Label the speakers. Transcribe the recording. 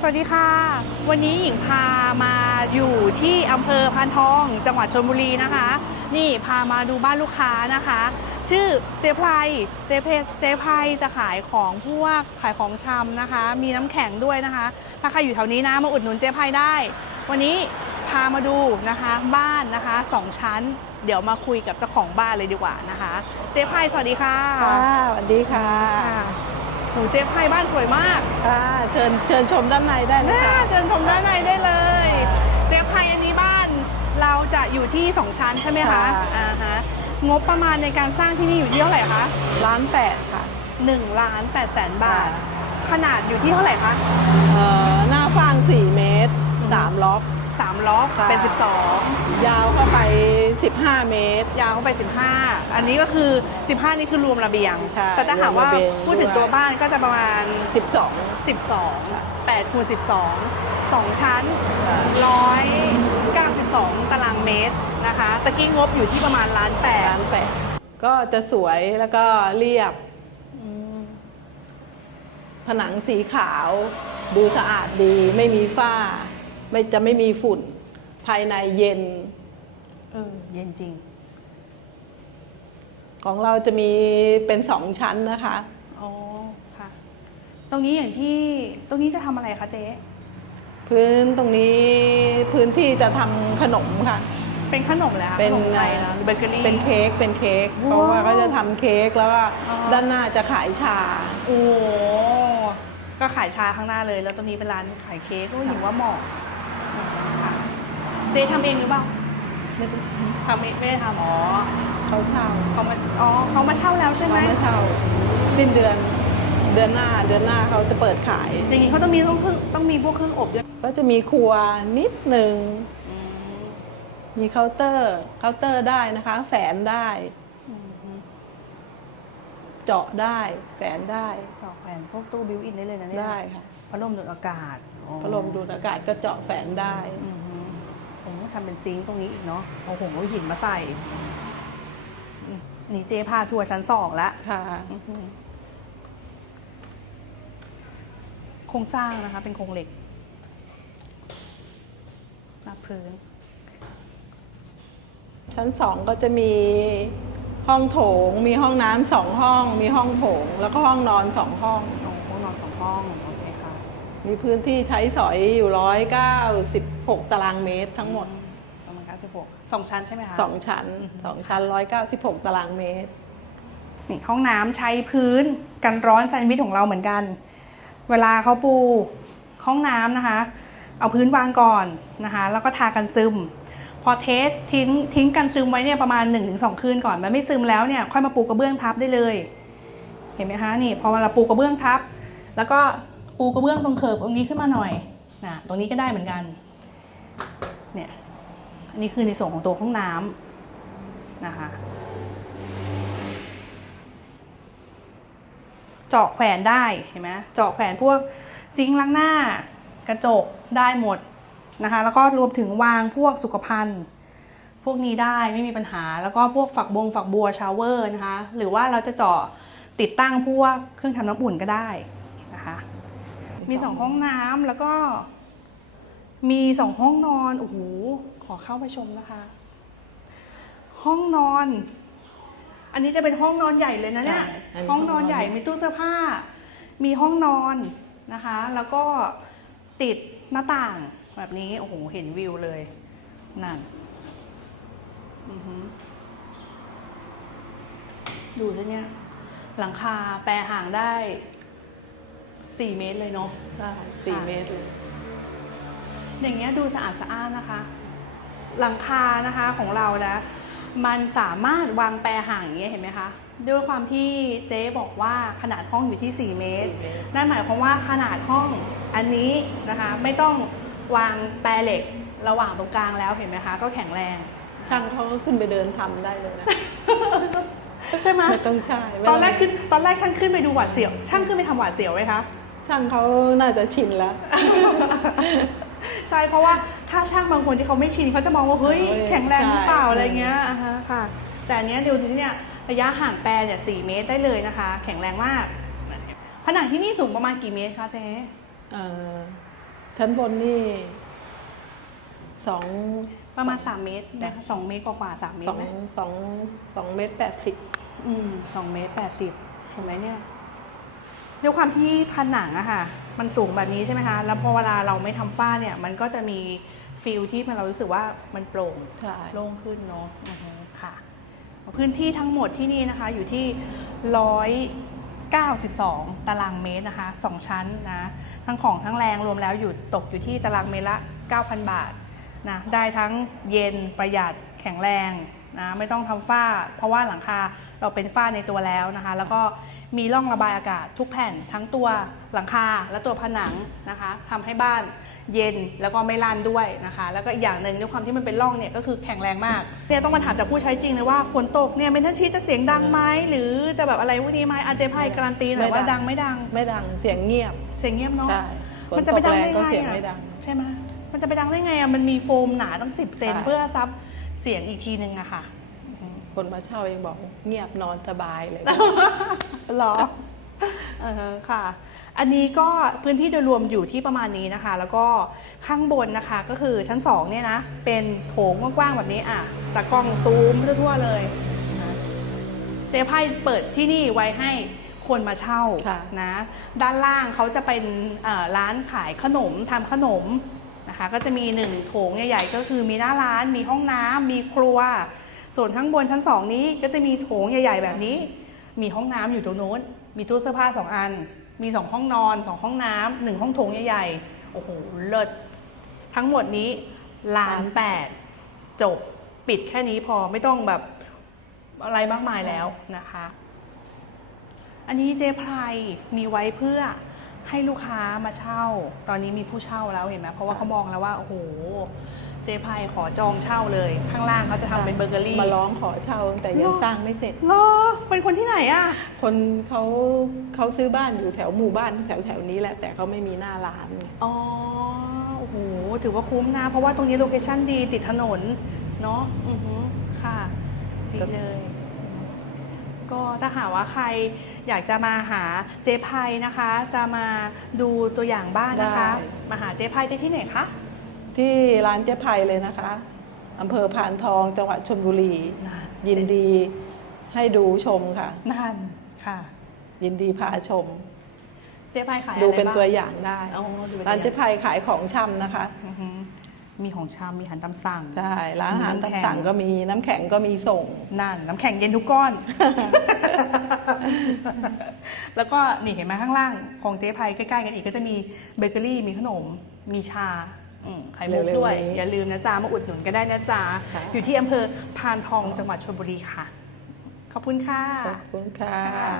Speaker 1: สวัสดีค่ะ วันนี้หญิงพามาอยู่ที่อำเภอพานทอง จังหวัดชลบุรีนะคะ นี่พามาดูบ้านลูกค้านะคะ ชื่อเจ๊ไพรเจ๊เพเจ๊ไพรจะขายของพวกขายของชำนะคะ มีน้ำแข็งด้วยนะคะ ถ้าใครอยู่แถวนี้นะมาอุดหนุนเจ๊ไพรได้ วันนี้พามาดูนะคะบ้านนะคะสองชั้น เดี๋ยวมาคุยกับเจ้าของบ้านเลยดีกว่านะคะ เจ๊ไพรสวัสดีค่ะ
Speaker 2: ค่ะสวัสดีค่ะ
Speaker 1: ค่ะโหเจ๊ไพรบ้านสวยมาก
Speaker 2: ค่ะเชิญเชิญชมด้านในได้เลย
Speaker 1: น่า
Speaker 2: ค่ะ
Speaker 1: เชิญชมด้านในได้เลย
Speaker 2: ค่ะ
Speaker 1: เจ๊ไพรอันนี้บ้านเราจะอยู่ที่ 2 ชั้นใช่ไหมคะ
Speaker 2: ค่ะ
Speaker 1: อ่าฮะงบประมาณในการสร้างที่นี่อยู่ที่เท่าไหร่คะ
Speaker 2: ร้านแปดค่ะ
Speaker 1: 1ล้าน8แสนบาท
Speaker 2: ค่ะ
Speaker 1: ขนาดอยู่ที่เท่าไหร่คะ
Speaker 2: เอ่อหน้าฟาง4เมตร 3 ล็อก
Speaker 1: 3 ล็อก
Speaker 2: ค่ะ
Speaker 1: เป็น
Speaker 2: ยาวเข้าไป 15 เมตร
Speaker 1: 12ยาวเข้าไป 15 อันนี้ก็คือ 15 นี่คือรวมระเบียง
Speaker 2: ค่ะ
Speaker 1: แต่ถ้าหากว่าร
Speaker 2: วมระเบียง
Speaker 1: พูดถึง
Speaker 2: ด้วย
Speaker 1: ตัวบ้านก็จะประมาณ
Speaker 2: 12
Speaker 1: 12 8คูณ12 2 ชั้น
Speaker 2: ค่ะ
Speaker 1: 192 ตารางเมตรนะคะ ตะกี้งบอยู่ที่ประมาณล้านแปด
Speaker 2: ร้านแปดก็จะสวยแล้วก็เรียบ ผนังสีขาว ดูสะอาดดีไม่มีฝ้า ไม่จะไม่มีฝุ่น ภายในเย็น
Speaker 1: เออ เย็นจริง
Speaker 2: ของเราจะมีเป็นสองชั้นนะคะ
Speaker 1: อ๋อ ค่ะ ตรงนี้อย่างที่ ตรงนี้จะทำอะไรคะเจ๊
Speaker 2: พื้นตรงนี้พื้นที่จะทำขนมค่ะ
Speaker 1: เป็นขนมแล้ว
Speaker 2: เป็น
Speaker 1: ขนมไทยนะเบเกอรี่
Speaker 2: เป็นเค้กเป็นเค้กเพราะว่า
Speaker 1: ว้าว
Speaker 2: เขาจะทำเค้กแล้วก็
Speaker 1: อ๋อ
Speaker 2: ด้านหน้าจะขายชา
Speaker 1: โอ้ ก็ขายชาข้างหน้าเลย แล้วตรงนี้เป็นร้านขายเค้กก็อยู่ว่าเหมาะค่ะ เจ๊ทำเองหรือเปล่า
Speaker 2: ไม่ได้
Speaker 1: ทำเองไม่ได้ทำอ๋อ
Speaker 2: เขาเช่า
Speaker 1: เขามาอ๋อเขามาเช่าแล้วใช่ไหม
Speaker 2: เขาไม่เช่าสิ้นเดือนเดือนหน้าเดือนหน้าเขาจะเปิดขาย
Speaker 1: อย่างนี้เขาต้องมีต้องเครื่องต้องมีพวกเครื่องอบด้วย
Speaker 2: ก็จะมีครัวนิดหนึ่ง
Speaker 1: อืม
Speaker 2: มีเคาน์เตอร์เคาน์เตอร์ได้นะคะ แฝนได้
Speaker 1: อืม
Speaker 2: เจาะได้แฝนได้
Speaker 1: ต่อแขวนพวกตู้บิวอินได้เลยนะเนี่ย
Speaker 2: ได้ค่ะ
Speaker 1: พัดลมดูดอากาศอ๋อ
Speaker 2: พัดลมดูดอากาศก็เจาะแฝนได้
Speaker 1: อือฮึผมก็ ทำเป็นซิงค์ตรงนี้อีกเนาะเอาหงเอาหินมาใส่อืมนี่เจพาทัวร์ชั้นสองแล้ว
Speaker 2: ค่ะ
Speaker 1: โครงสร้างนะคะ เป็นโครงเหล็กรับพื้น
Speaker 2: ชั้นสองก็จะมีห้องโถง มีห้องน้ำสองห้อง มีห้องโถง แล้วก็ห้องนอนสองห้อง
Speaker 1: โอ้ห้องนอนสองห้องโอเคค่ะ
Speaker 2: มีพื้นที่ใช้สอยอยู่ร้อยเก้าสิบหกตารางเมตรทั้งหมด
Speaker 1: ประมาณ96สองชั้นใช่ไหมคะ
Speaker 2: สองชั้นสองชั้นร้อยเก้าสิบหกตารางเมตร
Speaker 1: นี่ห้องน้ำใช้พื้นกันร้อนแซนด์วิชของเราเหมือนกัน เวลาเขาปูห้องน้ำนะคะ เอาพื้นวางก่อนนะคะ แล้วก็ทากันซึม พอเทสทิ้งทิ้งกันซึมไว้เนี่ยประมาณ 1-2 คืนก่อน มันไม่ซึมแล้วเนี่ยค่อยมาปูกระเบื้องทับได้เลย เห็นไหมคะนี่พอเวลาปูกระเบื้องทับ แล้วก็ปูกระเบื้องตรงเคิร์ฟตรงนี้ขึ้นมาหน่อยนะตรงนี้ก็ได้เหมือนกันเนี่ยอั นนี้คือในส่วนของตัวห้องน้ำนะคะเจาะแขวนได้เห็นไหมเจาะแขวนพวกซิงค์ล้างหน้ากระจกได้หมดนะคะแล้วก็รวมถึงวางพวกสุขภัณฑ์ พวกนี้ได้ไม่มีปัญหา แล้วก็พวกฝักบงฝักบัวชาวเวอร์นะคะหรือว่าเราจะเจาะติดตั้งพวกเครื่องทำน้ำอุ่นก็ได้นะคะมีสองห้องน้ำแล้วก็ มีสองห้องนอน โอ้โห ขอเข้าไปชมนะคะ ห้องนอน อันนี้จะเป็นห้องนอนใหญ่เลยนะเนี่ย
Speaker 2: ใช่อันนี้
Speaker 1: ห้องนอน
Speaker 2: ห้องนอน
Speaker 1: ใหญ่มีตู้เสื้อผ้า มีห้องนอนนะคะ แล้วก็ติดหน้าต่างแบบนี้ โอ้โห เห็นวิวเลย นั่นอือหือดูสิเนี่ย หลังคาแปรห่างได้สี่เมตรเลยเนาะ
Speaker 2: ได้สี่
Speaker 1: ค่ะ
Speaker 2: เมตรเลย
Speaker 1: อย่างเงี้ยดูสะอาดสะอ้านนะคะ หลังคานะคะของเรานะมันสามารถวางแปรห่างอย่างเงี้ยเห็นไหมคะด้วยความที่เจ๊บอกว่าขนาดห้องอยู่ที่ 4 เมตร นั่นหมายความว่าขนาดห้องอันนี้นะคะไม่ต้องวางแปรเหล็กระหว่างตรงกลางแล้วเห็นไหมคะ ก็แข็งแรง
Speaker 2: ช่างเขาก็ขึ้นไปเดินทำได้เลยนะ
Speaker 1: ใช่ไหม
Speaker 2: ไม่ต้องใช่ไม่
Speaker 1: ต
Speaker 2: ต้
Speaker 1: อ
Speaker 2: อนง
Speaker 1: แรกขึ้นตอนแรกช่างขึ้นไปดูหวาดเสียว ช่างขึ้นไปทำหวาดเสียวไหมคะ
Speaker 2: ช่างเขาน่าจะชินแล้ว
Speaker 1: ใช่เพราะว่าถ้าช่างบางคนที่เขาไม่ชินเขาจะมองว่าเฮ้ย
Speaker 2: เฮ้ย
Speaker 1: แข็งแรงหรือเปล่า
Speaker 2: ใช่
Speaker 1: อะไรเงี้ยอ่าฮะค่ะ แต่อันเนี้ยดูที่เนี่ยระยะห่างแปรเนี่ยสเมตรได้เลยนะคะ แข็งแรงมาก ผนังที่นี่สูงประมาณกี่เมตรคะเจ๊
Speaker 2: เอ่อชั้นบนนี่สอง
Speaker 1: ประมาณ3เมตรนะคะสองเมตรกว่าๆสามเมต
Speaker 2: สอ
Speaker 1: รงไหม
Speaker 2: สองสองเมตรแปดสิบ
Speaker 1: อืมสองเมตรแปดสิบเห็นไหมเนี่ยด้วยความที่ผนังอะค่ะ มันสูงแบบนี้ใช่ไหมคะ แล้วพอเวลาเราไม่ทำฝ้าเนี่ย มันก็จะมีฟิลที่มันเรารู้สึกว่ามันโปร่ง
Speaker 2: ใช่
Speaker 1: โล่งขึ้นเนาะอือฮึค่ะ พื้นที่ทั้งหมดที่นี่นะคะอยู่ที่192 ตารางเมตรนะคะ 2 ชั้นนะ ทั้งของทั้งแรงรวมแล้วอยู่ตกอยู่ที่ตารางเมตรละ 9,000 บาทนะ ได้ทั้งเย็นประหยัดแข็งแรงนะ ไม่ต้องทำฝ้า เพราะว่าหลังคาเราเป็นฝ้าในตัวแล้วนะคะ แล้วก็ มีร่องระบายอากาศทุกแผ่นทั้งตัวหลังคาและตัวผนังนะคะทำให้บ้านเย็นแล้วก็ไม่ลั่นด้วยนะคะ แล้วก็อีกอย่างหนึ่งด้วยความที่มันเป็นร่องเนี่ยก็คือแข็งแรงมากเนี่ยต้องมาถามจากผู้ใช้จริงเลยว่าฝนตกเนี่ยเมทัลชีตจะเสียงดังไหมหรือจะแบบอะไรพวกนี้ไหมอาเจพายการันตีหน่อยว่าดังไม่ดัง
Speaker 2: ไม่ดังเสียงเงียบ
Speaker 1: เสียงเงียบเนาะ
Speaker 2: ใช่ฝ
Speaker 1: มันจะไปดังได้
Speaker 2: ตกแรก็
Speaker 1: ไง
Speaker 2: เสียง
Speaker 1: อะ
Speaker 2: ไม่ดัง
Speaker 1: ใช่ไหมมันจะไปดังได้ไงอะมันมีโฟมหนาตั้ง 10 เซน
Speaker 2: ใช่
Speaker 1: เพื่อซับเสียงอีกทีนึงอะค่ะ
Speaker 2: คนมาเช่าเองบอกเงียบนอนสบายเลย
Speaker 1: หรอเออค่ะ อันนี้ก็พื้นที่โดยรวมอยู่ที่ประมาณนี้นะคะ แล้วก็ข้างบนนะคะก็คือชั้น2เนี่ยนะเป็นโถงกว้างๆแบบนี้อะตากล้องซูมทั่วๆเลยนะเจ๊ไพ่เปิดที่นี่ไว้ให้คนมาเช่า
Speaker 2: ค่ะ
Speaker 1: นะ ด้านล่างเขาจะเป็นเอ่อร้านขายขนมทำขนมนะคะ ก็จะมีหนึ่งโถงใหญ่ๆก็คือมีหน้าร้านมีห้องน้ำมีครัว ส่วนข้างบนชั้นสองนี้ก็จะมีโถงใหญ่ ๆ แบบนี้ มีห้องน้ำอยู่ตรงโน้น มีตู้เสื้อผ้าสองอัน มีสองห้องนอนสองห้องน้ำหนึ่งห้องโถงใหญ่ๆ โอ้โห เลิศ ทั้งหมดนี้ล้านแปดจบปิดแค่นี้พอไม่ต้องแบบอะไรมากมายแล้วนะคะ อันนี้เจ๊ไพรมีไว้เพื่อให้ลูกค้ามาเช่า ตอนนี้มีผู้เช่าแล้วเห็นไหมเพราะว่าเขามองแล้วว่าโอ้โห เจ๊ไพรขอจองเช่าเลย ข้างล่างเขาจะทำเป็นเบเกอรี่
Speaker 2: มาร้องขอเช่าแต่ยัง
Speaker 1: เหรอ
Speaker 2: สร้างไม่เสร็จ
Speaker 1: เหรอเป็นคนที่ไหนอะ
Speaker 2: คนเขาเขาซื้อบ้านอยู่แถวหมู่บ้านแถวแถวนี้แหละแต่เขาไม่มีหน้าร้านไง
Speaker 1: อ๋อ โอ้โห ถือว่าคุ้มนะ เพราะว่าตรงนี้โลเคชั่นดีติดถนน เนาะอือฮึค่ะ ดีเลย ก็ถ้าหากว่าใครอยากจะมาหาเจ๊ไพนะคะ จะมาดูตัวอย่างบ้านนะคะ มาหาเจ๊ไพได้ที่ไหนคะ
Speaker 2: ที่ร้านเจ๊ไพเลยนะคะอำเภอพานทองจังหวัดชลบุรี
Speaker 1: นาน
Speaker 2: ยินดีให้ดูชมค่ะ
Speaker 1: นานค่ะ
Speaker 2: ยินดีพาชม
Speaker 1: เจ๊ไพขายอะไร
Speaker 2: ดู
Speaker 1: บ้าง
Speaker 2: เป็นตัวอย่างได้
Speaker 1: อ๋อดูเป็นตัวอย่าง
Speaker 2: ร้านเจ๊ไพขายของชำนะคะ
Speaker 1: อือฮึมีของชามมีอาหารตามสั่ง
Speaker 2: ใช่ ร้านอาหาร
Speaker 1: น้ำแข็ง
Speaker 2: ต่างๆก็มีน้ำแข็งก็มีส่ง
Speaker 1: นั่นน้ำแข็งเย็นทุกก้อน แล้วก็นี่เห็นไหมข้างล่างของเจ๊ไพใกล้ๆกันอีกก็จะมีเบเกอรี่มีขนม มีชา อืมไข่มุก
Speaker 2: เร็วๆ
Speaker 1: ด้วย
Speaker 2: นี้
Speaker 1: อย่าลืมนะจ๊ะมาอุดหนุนก็ได้นะจ๊ะ
Speaker 2: ค่ะ
Speaker 1: อยู่ที่อำเภอพานทองจังหวัดชลบุรีค่ะ ขอบคุณค่ะ
Speaker 2: ขอบคุณค่ะ
Speaker 1: ค่ะ